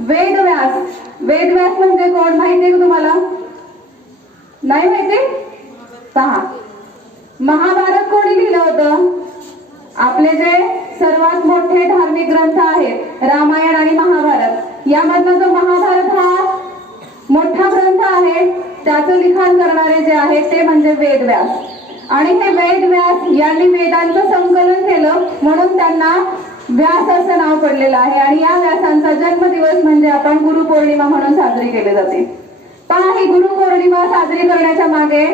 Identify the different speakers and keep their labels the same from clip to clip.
Speaker 1: वेदव्यास. वेदव्यास म्हणजे कोण माहितीये का तुम्हाला? नाही माहिती? पहा. महाभारत कोणी लिहिलं होतं? आपले जे सर्वात मोठे धार्मिक ग्रंथ आहेत रामायण आणि महाभारत यामधला जो महाभारत हा मोठा ग्रंथ आहे त्याचं लिखाण करणारे जे आहेत ते म्हणजे वेदव्यास. आणि हे वेदव्यास यांनी वेदांचं संकलन केलं म्हणून त्यांना व्यास असं नाव पडलेलं आहे आणि या व्यासांचा जन्मदिवस म्हणजे आपण गुरुपौर्णिमा म्हणून साजरी केली जाते. पहा ही गुरुपौर्णिमा साजरी करण्याच्या मागे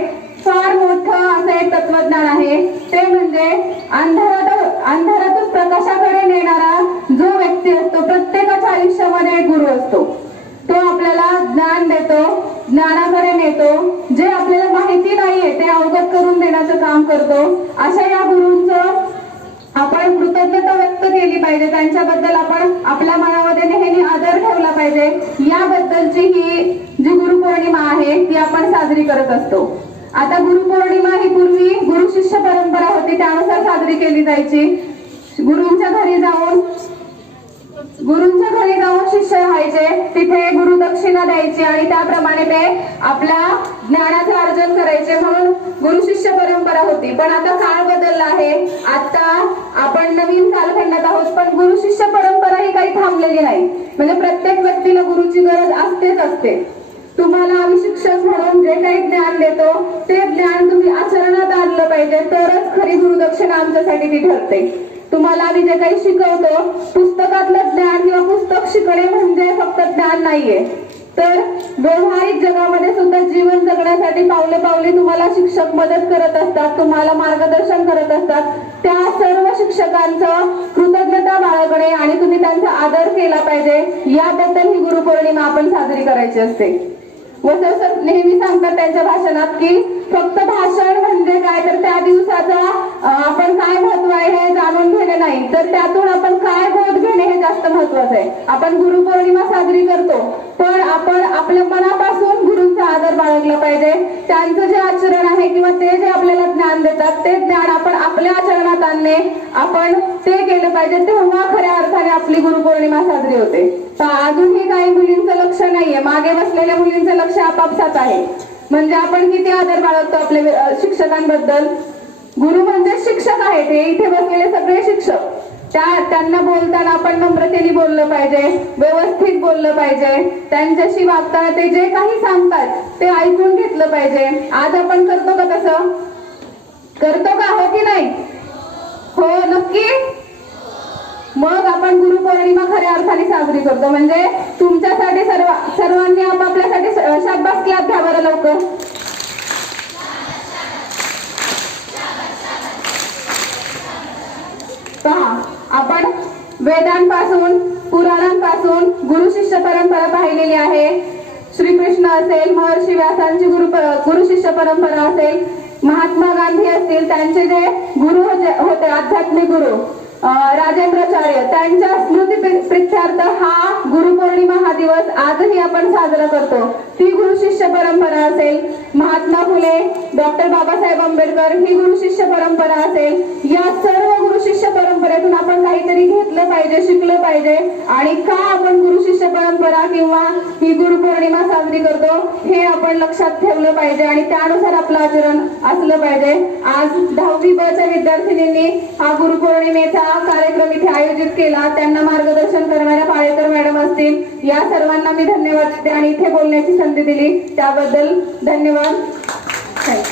Speaker 1: फार मोठं असं एक तत्वज्ञान आहे. ते म्हणजे अंधारात अंधारातून प्रकाशाकडे नेणारा जो व्यक्ती असतो प्रत्येकाच्या आयुष्यामध्ये एक गुरु असतो. तो आपल्याला ज्ञान देतो ज्ञानाकडे नेतो. जे आपल्याला माहिती नाहीये ते अवगत करून देण्याचं काम करतो. अशा या गुरूंचं आपण केली पाहिजे. त्यांच्याबद्दल आपण आपल्या मनामध्ये नेहमी आदर ठेवला पाहिजे. याबद्दलची ही जी गुरुपौर्णिमा आहे ती आपण साजरी करत असतो. आता गुरुपौर्णिमा ही पूर्वी गुरु शिष्य परंपरा होती त्यानुसार साजरी केली जायची. गुरूंच्या घरी जाऊन गुरूंच्या घरी जाऊन शिष्य राहायचे तिथे गुरु दक्षिणा द्यायची आणि त्याप्रमाणे ते आपल्या ज्ञानाचे अर्जन करायचे म्हणून गुरु शिष्य परंपरा होती. पण आता काळ बदलला आहे आता आपण नवीन कालखंडात आहोत पण गुरु शिष्य परंपरा ही काही थांबलेली नाही. म्हणजे प्रत्येक व्यक्तीला गुरुची गरज असतेच असते. तुम्हाला आम्ही शिक्षक म्हणून जे काही ज्ञान देतो ते ज्ञान तुम्ही आचरणात आणलं पाहिजे तरच खरी गुरुदक्षिणा आमच्यासाठी ती ठरते. तुम्हाला आम्ही जे काही शिकवतो पुस्तकातलं ज्ञान किंवा पुस्तक शिकणे म्हणजे फक्त ज्ञान नाहीये. तर व्यवहारिक जगामध्ये सुद्धा जीवन जगण्यासाठी पावले पावले तुम्हाला शिक्षक मदत करत असतात तुम्हाला मार्गदर्शन करत असतात. त्या सर्व शिक्षकांचं वडिलांचा आदर केला पाहिजे. याबद्दल ही गुरुपौर्णिमा आपण साजरी करायची असते. वसव सर नेहमी सांगतात त्यांच्या भाषणात की फक्त भाषण म्हणजे काय? तर त्या दिवसाचा आपण काय महत्त्व आहे हे जाणून घेणे नाही. तर त्यातून आपण काय बोध घेणे हे जास्त महत्वाचं आहे. आपण गुरुपौर्णिमा साजरी करतो पण आपण आपल्या मनापासून गुरूंचा आदर बाळगला पाहिजे. त्यांचं जे आचरण आहे किंवा ते जे आपल्याला ज्ञान देतात ते ज्ञान आपण आपल्या आचरणात आपण ते केलं पाहिजे तेव्हा खऱ्या अर्थाने आपली गुरुपौर्णिमा साजरी होते. तर अजूनही काही मुलींचं लक्ष नाहीये. मागे बसलेल्या मुलींचं लक्ष आपापसात आहे. म्हणजे आपण किती आदर बाळगतो आपल्या शिक्षकांबद्दल? गुरु म्हणजे शिक्षक आहेत हे इथे बसलेले सगळे शिक्षक. त्या त्यांना बोलताना आपण नम्रतेने बोललं पाहिजे व्यवस्थित बोललं पाहिजे. त्यांच्याशी वागताना ते जे काही सांगतात ते ऐकून घेतलं पाहिजे. आज आपण करतो का तसं? करतो का? हो की नाही? हो नक्की? मग आपण गुरुपौर्णिमा खऱ्या अर्थाने साजरी करतो. म्हणजे तुमच्यासाठी सर्व सर्वांनी आपापल्यासाठी शाबास क्लास घ्या बरं लवकर. पहा आपण वेदांपासून पुराणांपासून गुरु शिष्य परंपरा पाहिलेली आहे. श्रीकृष्ण असेल महर्षी व्यासांची गुरु गुरु शिष्य परंपरा असेल महात्मा गांधी असतील त्यांचे जे गुरु होते होते आध्यात्मिक गुरु अं, राजेंद्राचार्य त्यांच्या स्मृती प्रख्यार्थ हा गुरुपौर्णिमा हा दिवस आजही आपण साजरा करतो. ती गुरु शिष्य परंपरा असेल महात्मा फुले डॉक्टर बाबासाहेब आंबेडकर ही गुरु शिष्य परंपरा असेल. या सर्व गुरु शिष्य परंपरेतून आपण काहीतरी घेतलं पाहिजे शिकलं पाहिजे. आणि का आपण गुरु शिष्य परंपरा किंवा ही गुरुपौर्णिमा साजरी करतो हे आपण लक्षात ठेवलं पाहिजे आणि त्यानुसार आपलं आचरण असलं पाहिजे. आज दहावी ब च्या विद्यार्थिनींनी हा गुरु पौर्णिमेचा कार्यक्रम इथे आयोजित केला. त्यांना मार्गदर्शन करणाऱ्या पाळेकर मॅडम असतील. या सर्वांना मी धन्यवाद देते आणि इथे बोलण्याची संधी दिली. त्याबद्दल धन्यवाद. side.